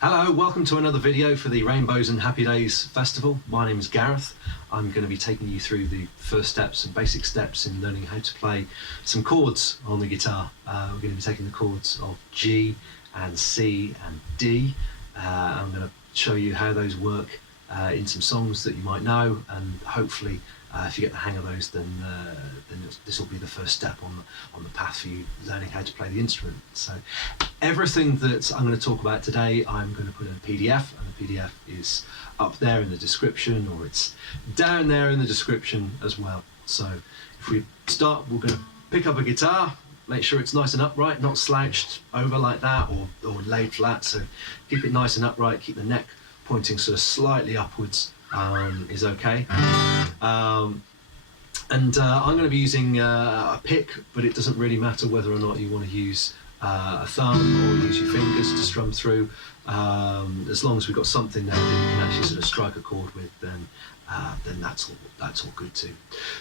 Hello, welcome to another video for the Rainbows and Happy Days Festival. My name is Gareth. I'm going to be taking you through the first steps and basic steps in learning how to play some chords on the guitar. We're going to be taking the chords of G and C and D. I'm going to show you how those work in some songs that you might know, and hopefully if you get the hang of those, then this will be the first step on the path for you learning how to play the instrument. So everything that I'm going to talk about today, I'm going to put in a PDF, and the PDF is up there in the description, or it's down there in the description as well. So if we start, we're going to pick up a guitar, make sure it's nice and upright, not slouched over like that or laid flat. So keep it nice and upright, keep the neck pointing sort of slightly upwards is okay. I'm going to be using a pick, but it doesn't really matter whether or not you want to use a thumb or use your fingers to strum through. As long as we've got something there that you can actually sort of strike a chord with, then that's all good too.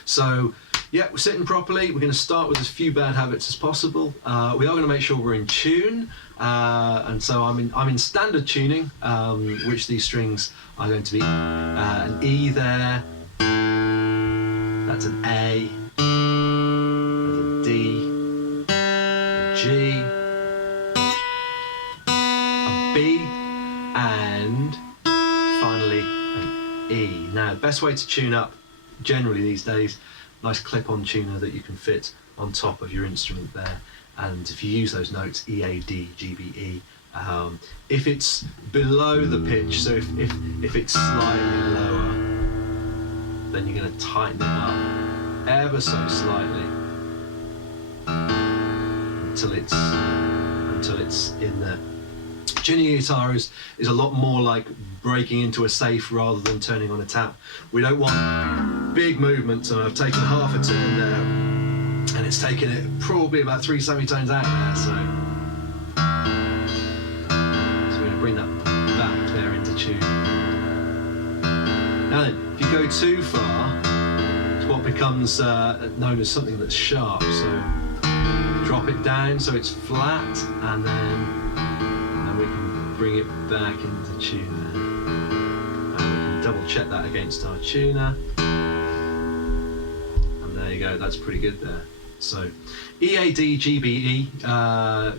So yeah, we're sitting properly. We're going to start with as few bad habits as possible. We are going to make sure we're in tune, and so I'm in standard tuning, which these strings are going to be an E there, that's an A, there's a D, a G, a B, and finally an E. Now, the best way to tune up generally these days, nice clip-on tuner that you can fit on top of your instrument there, and if you use those notes E, A, D, G, B, E, if it's below the pitch, so if it's slightly lower, then you're going to tighten it up ever so slightly until it's in there. Tuning a guitar is a lot more like breaking into a safe rather than turning on a tap. We don't want big movements, and I've taken half a turn there, and it's taken it probably about 3 semitones out there, so we're going to bring that back there into tune. Now then, if you go too far, it's what becomes known as something that's sharp, so drop it down so it's flat, and then we can bring it back into tune there. And we can double check that against our tuner, and there you go, that's pretty good there. So E, A, D, G, B, E,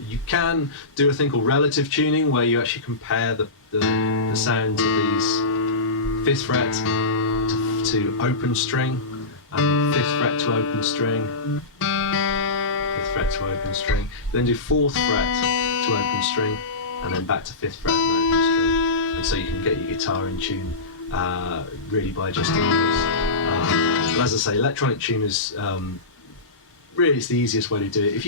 you can do a thing called relative tuning, where you actually compare the sounds of these 5th fret to open string, and 5th fret to open string, 5th fret to open string, then do 4th fret to open string, and then back to 5th fret and open string, and so you can get your guitar in tune really by adjusting those. But as I say, electronic tuners, really it's the easiest way to do it. If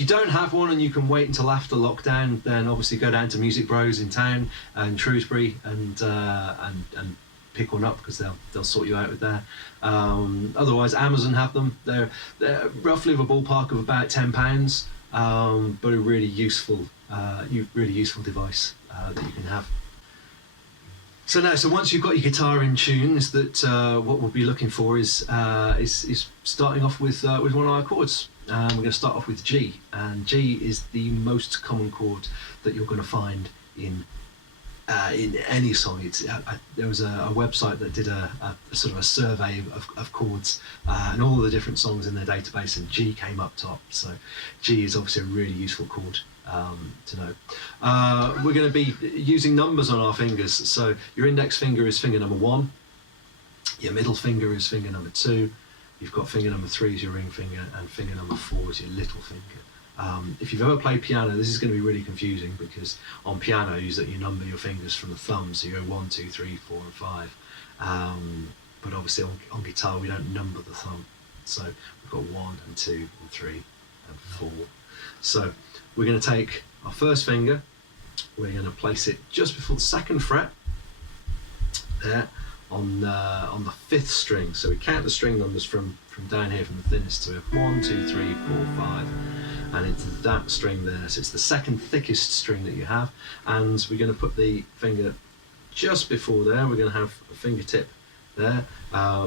you don't have one and you can wait until after lockdown, then obviously go down to Music Bros in town and Shrewsbury and pick one up, because they'll sort you out with that. Otherwise, Amazon have them. They're roughly of a ballpark of about £10, but a really useful device that you can have. So once you've got your guitar in tune, what we'll be looking for is starting off with one of our chords. We're going to start off with G, and G is the most common chord that you're going to find in any song. There was a website that did a sort of a survey of chords and all the different songs in their database, and G came up top. So G is obviously a really useful chord to know. We're going to be using numbers on our fingers. So your index finger is finger number 1, your middle finger is finger number 2, you've got finger number 3 is your ring finger, and finger number 4 is your little finger. If you've ever played piano, this is going to be really confusing, because on piano you number your fingers from the thumb, so you go 1, 2, 3, 4 and 5. But obviously on guitar we don't number the thumb, so we've got 1 and 2 and 3 and 4. So we're going to take our first finger, we're going to place it just before the 2nd fret there on the 5th string. So we count the string numbers from down here, from the thinnest to 1, 2, 3, 4, 5, and into that string there. So it's the 2nd thickest string that you have, and we're going to put the finger just before there. We're going to have a fingertip there.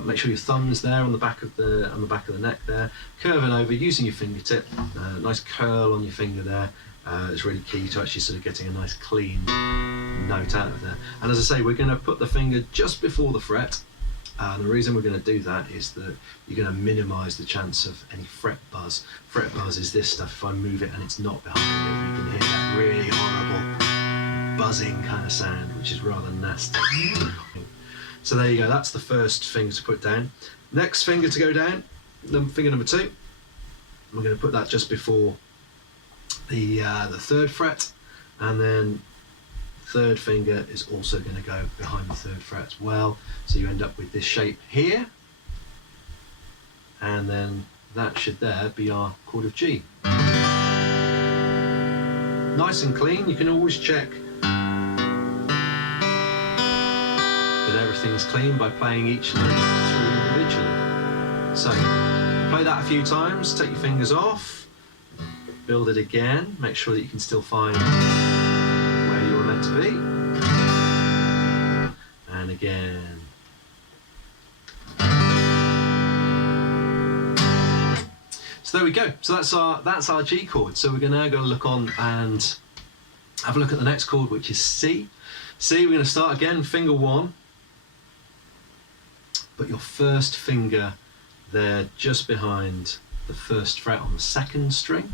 Make sure your thumb's there on the back of the neck there, curving over using your fingertip. Nice curl on your finger there, is really key to actually sort of getting a nice clean note out of there. And as I say, we're going to put the finger just before the fret. And the reason we're going to do that is that you're going to minimise the chance of any fret buzz. Fret buzz is this stuff. If I move it and it's not behind it, you can hear that really horrible buzzing kind of sound, which is rather nasty. So there you go, that's the first finger to put down. Next finger to go down, finger number 2. We're going to put that just before the 3rd fret, and then third finger is also going to go behind the 3rd fret as well. So you end up with this shape here, and then that should there be our chord of G. Nice and clean. You can always check that everything's clean by playing each note through individually. So play that a few times, take your fingers off, build it again, make sure that you can still find where you were meant to be, and again. So there we go. So that's our G chord. So we're going to now go look on and have a look at the next chord, which is C. C, we're going to start again, finger 1. Put your first finger there just behind the 1st fret on the 2nd string.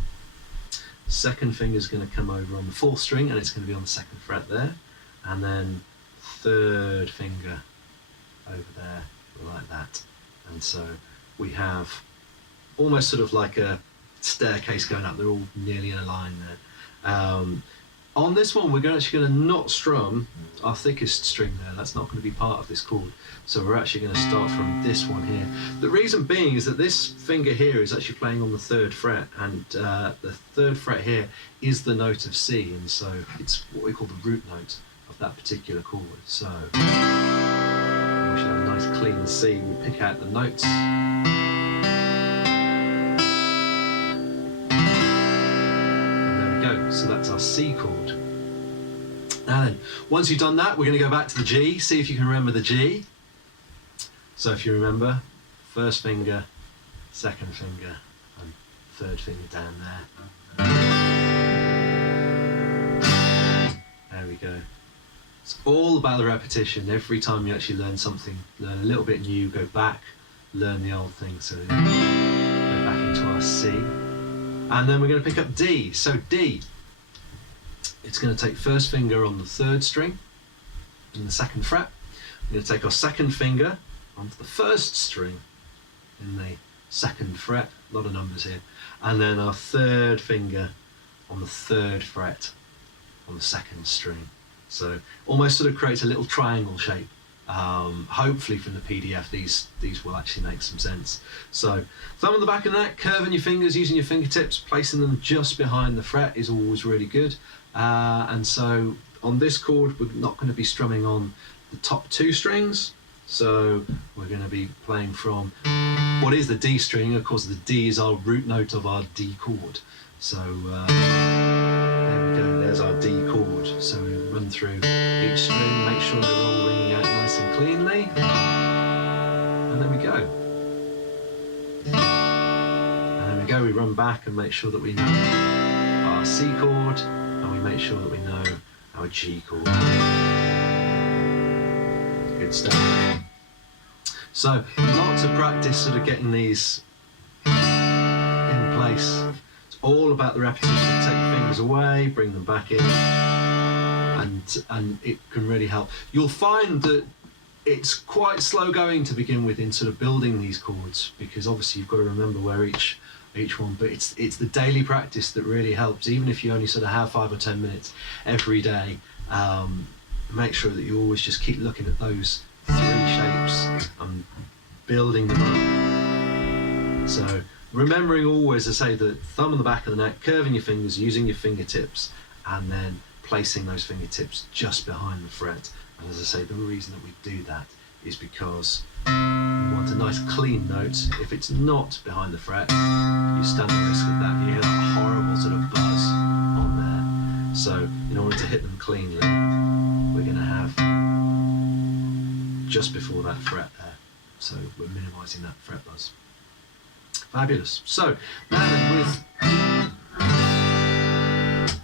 Second finger is going to come over on the 4th string, and it's going to be on the 2nd fret there. And then 3rd finger over there like that. And so we have almost sort of like a staircase going up. They're all nearly in a line there. On this one, we're actually going to not strum our thickest string there. That's not going to be part of this chord. So we're actually going to start from this one here. The reason being is that this finger here is actually playing on the 3rd fret, and the 3rd fret here is the note of C, and so it's what we call the root note of that particular chord. So we should have a nice clean C. We pick out the notes. Go. So that's our C chord. Now then, once you've done that, we're going to go back to the G, see if you can remember the G. So if you remember, 1st finger, 2nd finger, and 3rd finger down there. There we go. It's all about the repetition. Every time you actually learn something, learn a little bit new, go back, learn the old thing. So go back into our C. And then we're going to pick up D. So D, it's going to take 1st finger on the 3rd string in the 2nd fret. We're going to take our 2nd finger onto the 1st string in the 2nd fret. A lot of numbers here. And then our 3rd finger on the 3rd fret on the 2nd string. So almost sort of creates a little triangle shape. Hopefully from the PDF these will actually make some sense. So thumb on the back of the neck, curving your fingers, using your fingertips, placing them just behind the fret is always really good. And so on this chord we're not going to be strumming on the top 2 strings, so we're going to be playing from what is the D string. Of course the D is our root note of our D chord. So there we go, there's our D chord. So we run through each string, make sure they're all ringing out nice and cleanly, and there we go. And there we go, we run back and make sure that we know our C chord, and we make sure that we know our G chord. Good stuff. So lots of practice sort of getting these in place. It's all about the repetition. Take your fingers away, bring them back in, and it can really help. You'll find that it's quite slow going to begin with in sort of building these chords, because obviously you've got to remember where each one, but it's the daily practice that really helps. Even if you only sort of have 5 or 10 minutes every day, make sure that you always just keep looking at those 3 shapes and building them up. So remembering always to say that thumb on the back of the neck, curving your fingers, using your fingertips, and then placing those fingertips just behind the fret. And as I say, the reason that we do that is because we want a nice clean note. If it's not behind the fret, you stand the risk of that. You hear that horrible sort of buzz on there. So in order to hit them cleanly, we're going to have just before that fret there. So we're minimising that fret buzz. Fabulous. So now then,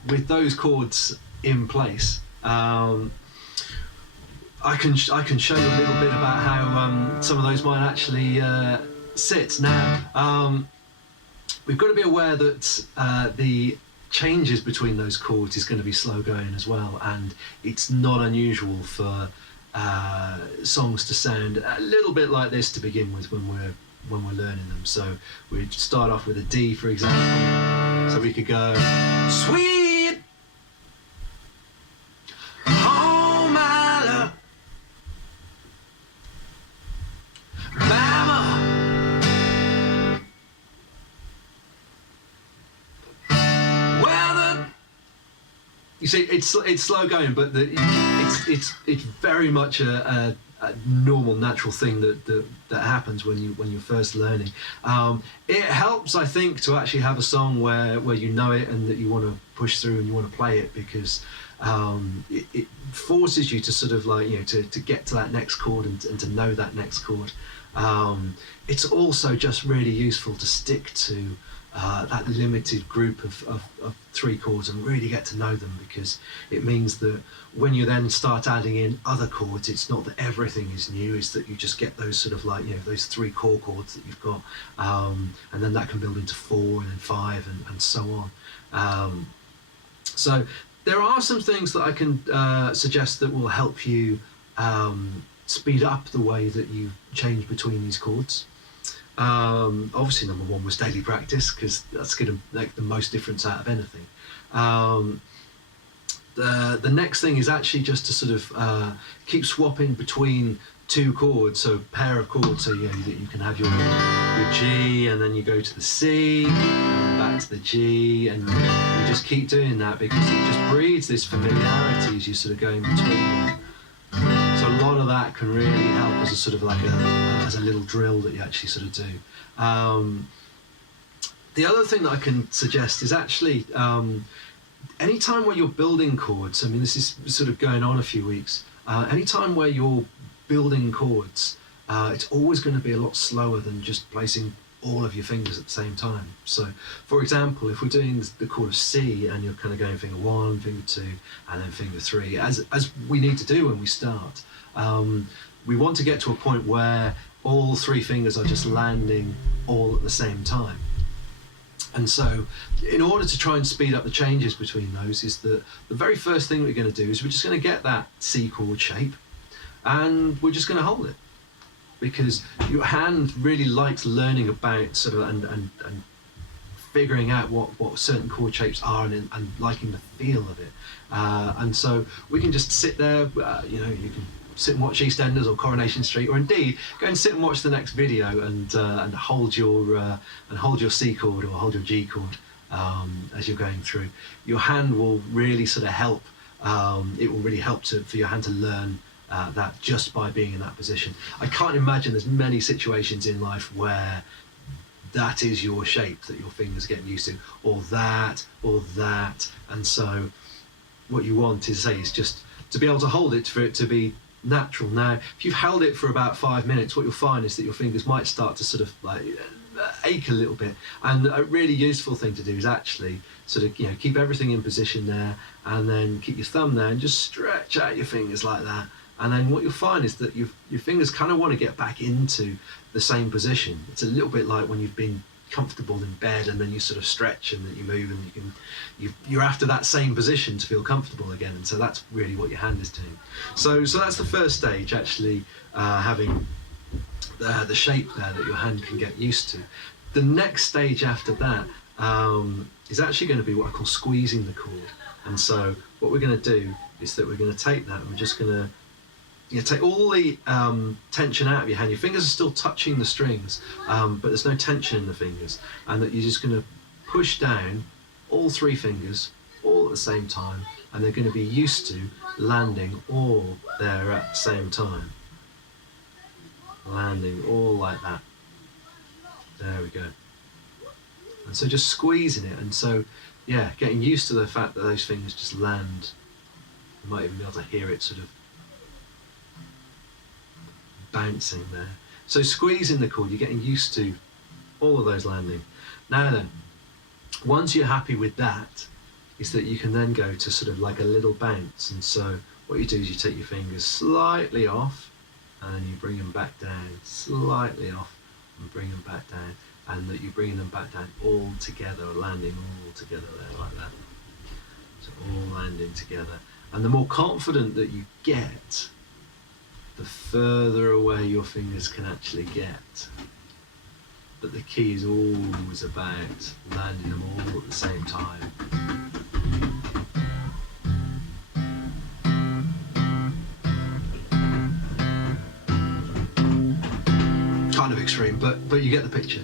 with those chords in place, I can show you a little bit about how some of those might actually sit. Now, we've got to be aware that the changes between those chords is going to be slow going as well, and it's not unusual for songs to sound a little bit like this to begin with when we're learning them. So we'd start off with a D, for example. So we could go, sweet home my love, mama, well, you see, it's slow going, but it's very much a normal, natural thing that happens when you're first learning. It helps, I think, to actually have a song where you know it and that you want to push through and you want to play it, because it forces you to sort of like, you know, to get to that next chord and to know that next chord. It's also just really useful to stick to that limited group of 3 chords and really get to know them, because it means that when you then start adding in other chords, it's not that everything is new, it's that you just get those sort of like, you know, those 3 core chords that you've got, and then that can build into 4 and then 5 and so on. So there are some things that I can suggest that will help you speed up the way that you change between these chords. Obviously number 1 was daily practice, because that's going to make the most difference out of anything. The next thing is actually just to sort of keep swapping between 2 chords, so pair of chords, so you know, that you can have your G and then you go to the C and back to the G, and you just keep doing that because it just breeds this familiarity as you're sort of going between them. So a lot of that can really help as a sort of like as a little drill that you actually sort of do. The other thing that I can suggest is actually anytime where you're building chords, I mean this is sort of going on a few weeks, anytime where you're building chords, it's always going to be a lot slower than just placing all of your fingers at the same time. So for example, if we're doing the chord of C and you're kind of going finger 1, finger 2 and then finger 3, as we need to do when we start, we want to get to a point where all 3 fingers are just landing all at the same time. And so in order to try and speed up the changes between those, is that the very first thing we're going to do is we're just going to get that C chord shape and we're just going to hold it, because your hand really likes learning about sort of and figuring out what certain chord shapes are and liking the feel of it. And so we can just sit there, you know, you can sit and watch EastEnders or Coronation Street, or indeed go and sit and watch the next video and hold your C chord or hold your G chord as you're going through. Your hand will really sort of help. It will really help for your hand to learn that just by being in that position. I can't imagine there's many situations in life where that is your shape that your fingers get used to, or that, and so what you want is just to be able to hold it, for it to be natural. Now, if you've held it for about 5 minutes, what you'll find is that your fingers might start to sort of like ache a little bit, and a really useful thing to do is actually sort of, you know, keep everything in position there, and then keep your thumb there and just stretch out your fingers like that. And then what you'll find is that your fingers kind of want to get back into the same position. It's a little bit like when you've been comfortable in bed and then you sort of stretch and then you move and you're after that same position to feel comfortable again. And so that's really what your hand is doing. So that's the first stage, actually having the shape there that your hand can get used to. The next stage after that is actually going to be what I call squeezing the chord. And so what we're going to do is that we're going to take that and we're just going to take all the tension out of your hand. Your fingers are still touching the strings, but there's no tension in the fingers, and that you're just going to push down all 3 fingers all at the same time, and they're going to be used to landing all there at the same time. Landing all like that. There we go. And so just squeezing it, and so yeah, getting used to the fact that those fingers just land. You might even be able to hear it sort of bouncing there. So squeezing the chord, you're getting used to all of those landing. Now then, once you're happy with that, is that you can then go to sort of like a little bounce. And so what you do is you take your fingers slightly off and you bring them back down, slightly off and bring them back down, and that you're bringing them back down all together, landing all together there like that. So all landing together. And the more confident that you get, the further away your fingers can actually get. But the key is always about landing them all at the same time. Kind of extreme, but you get the picture.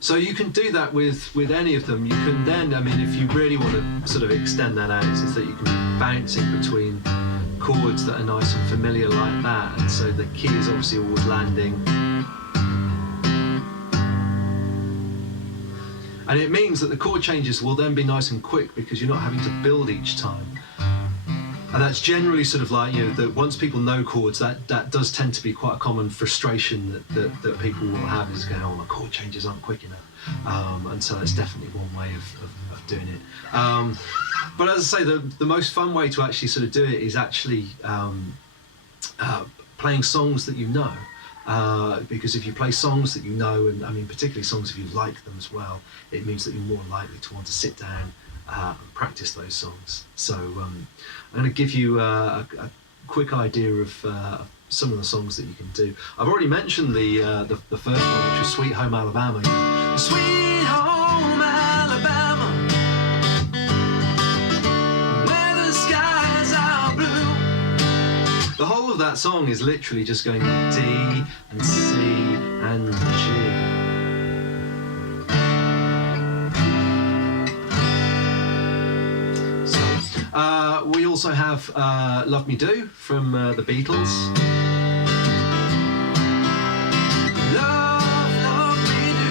So you can do that with any of them. You can then, I mean, if you really want to sort of extend that out, is that you can be bouncing between chords that are nice and familiar like that, and so the key is obviously always landing. And it means that the chord changes will then be nice and quick because you're not having to build each time. And that's generally sort of like, you know, that once people know chords, that does tend to be quite a common frustration that people will have, is going, oh, my chord changes aren't quick enough. And so that's definitely one way of doing it. But as I say, the most fun way to actually sort of do it is actually playing songs that you know. Because if you play songs that you know, and I mean particularly songs if you like them as well, it means that you're more likely to want to sit down and practice those songs. So I'm going to give you a quick idea of some of the songs that you can do. I've already mentioned the first one, which was Sweet Home Alabama. Sweet Home Alabama, where the skies are blue. The whole of that song is literally just going D and C and G. We also have Love Me Do from the Beatles. Love, love me do.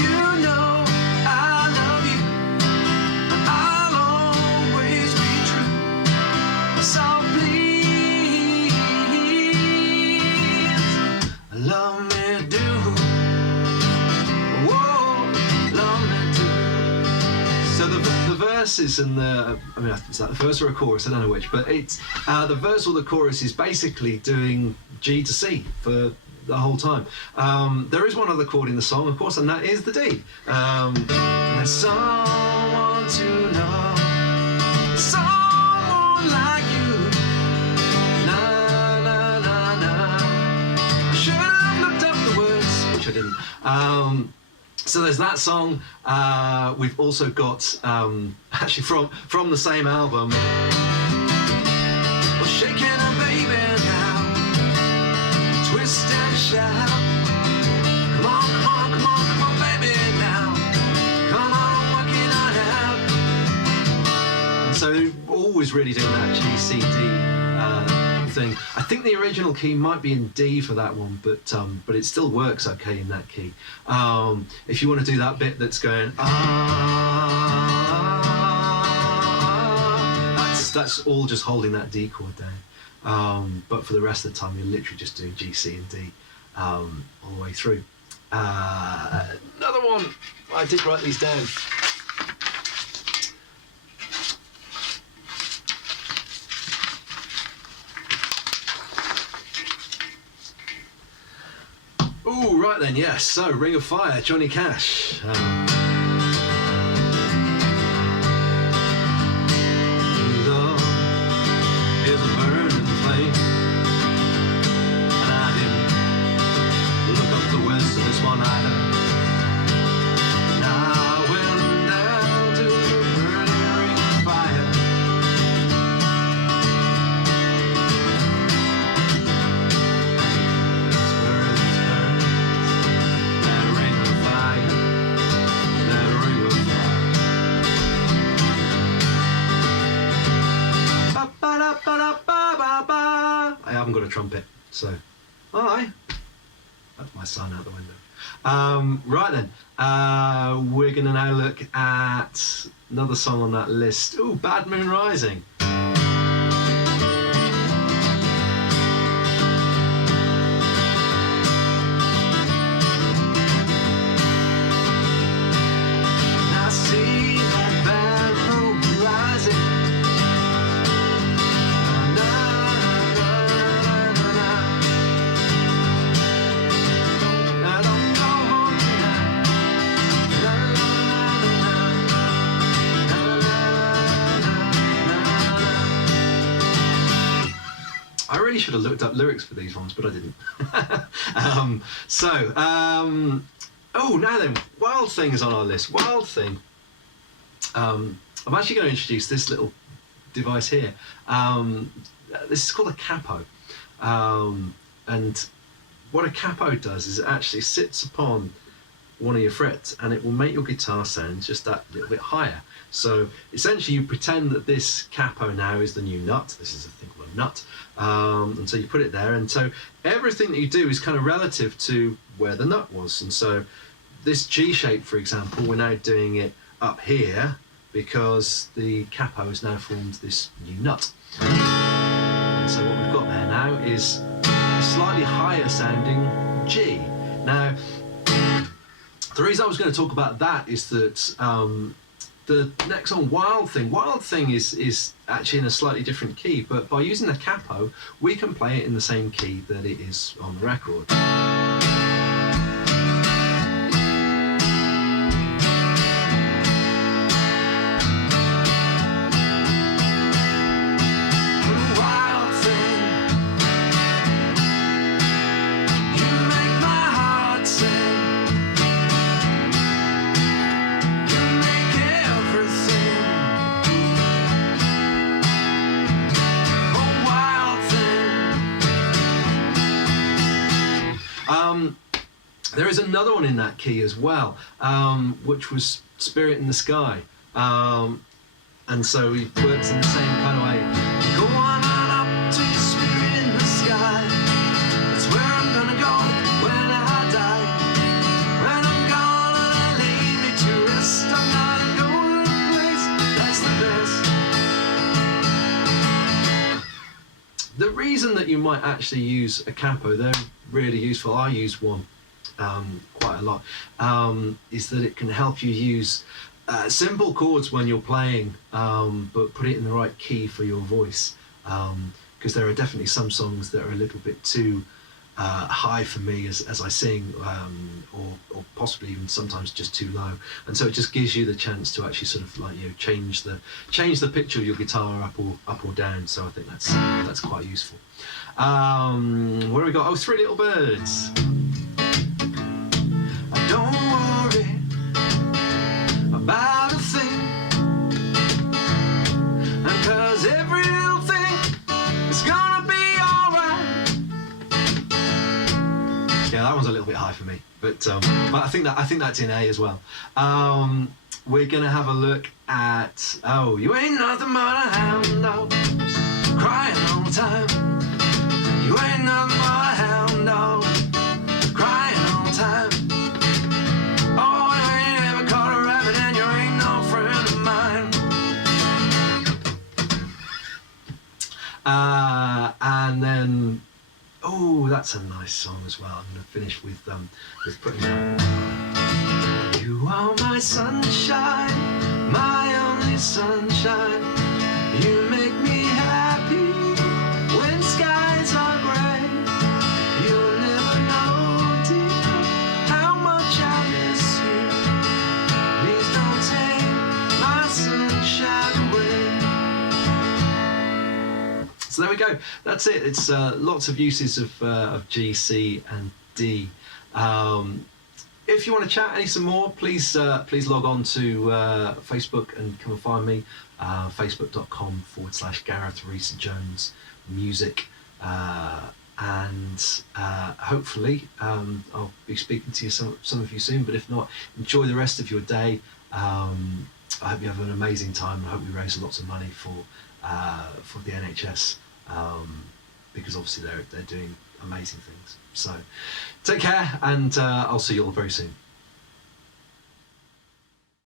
You know I love you, and I'll always be true. So please, love me do. Whoa, love me do. So the verses and I mean, is that the verse or a chorus? I don't know which, but it's the verse or the chorus is basically doing G to C for the whole time. There is one other chord in the song, of course, and that is the D. There's someone to know, someone like you. Na na na na. I should have looked up the words, which I didn't. So there's that song. We've also got, actually from the same album, well, shaking a baby now, twist and shout. Come on, come on, come on, come on, baby now. Come on, work it on out. So always really doing that G, C, D thing. I think the original key might be in D for that one, but it still works okay in that key. If you want to do that bit that's going that's all just holding that D chord down. But for the rest of the time, you're literally just doing G, C, and D all the way through. Another one. I did write these down. Ooh, right then, yes. So, Ring of Fire, Johnny Cash. Love is a burning flame, and I didn't look up the words to this one either. And I went down to the burning ring of fire. I haven't got a trumpet, so aye. That's my sign out the window. Right then, we're going to now look at another song on that list. Ooh, Bad Moon Rising. I see that I really should have looked up lyrics for these ones, but I didn't. Oh, now then, Wild Thing is on our list. Wild Thing. I'm actually going to introduce this little device here. This is called a capo. And what a capo does is it actually sits upon one of your frets and it will make your guitar sound just that little bit higher. So essentially you pretend that this capo now is the new nut. This is a thing called a nut. And so you put it there, and so everything that you do is kind of relative to where the nut was. And so this G shape, for example, we're now doing it up here because the capo has now formed this new nut. And so what we've got there now is a slightly higher sounding G. Now, the reason I was going to talk about that is that the next one, Wild Thing is actually in a slightly different key, but by using the capo, we can play it in the same key that it is on the record. There is another one in that key as well, which was Spirit in the Sky. And so it works in the same kind of way. Go on up to your spirit in the sky. That's where I'm gonna go when I die. When I'm gone and I lay me to rest, I'm gonna go to a place that's the best. The reason that you might actually use a capo, they're really useful. I use one quite a lot, is that it can help you use simple chords when you're playing, but put it in the right key for your voice, because there are definitely some songs that are a little bit too high for me as I sing, or possibly even sometimes just too low, and so it just gives you the chance to actually sort of like, you know, change the pitch of your guitar up or down. So I think that's quite useful. What do we got? Oh, Three Little Birds. Don't worry about a thing, and 'cause every little thing is gonna be alright. Yeah, that one's a little bit high for me, but I think that's in A as well. We're gonna have a look at You Ain't Nothing But a Hound Dog, crying all the time. You ain't nothing but a hound dog, crying all the time. And then, that's a nice song as well. I'm going to finish with putting that. You are my sunshine, my only sunshine. You make me happy when skies are grey. You'll never know, dear, how much I miss you. Please don't take my sunshine away. So there we go. That's it. It's lots of uses of G, C, and D. If you want to chat some more, please log on to Facebook and come and find me. Facebook.com/Gareth Rhys-Jones music, and hopefully I'll be speaking to you some of you soon. But if not, enjoy the rest of your day. I hope you have an amazing time. I hope we raise lots of money for the NHS, because obviously they're doing amazing things. So take care, and I'll see you all very soon.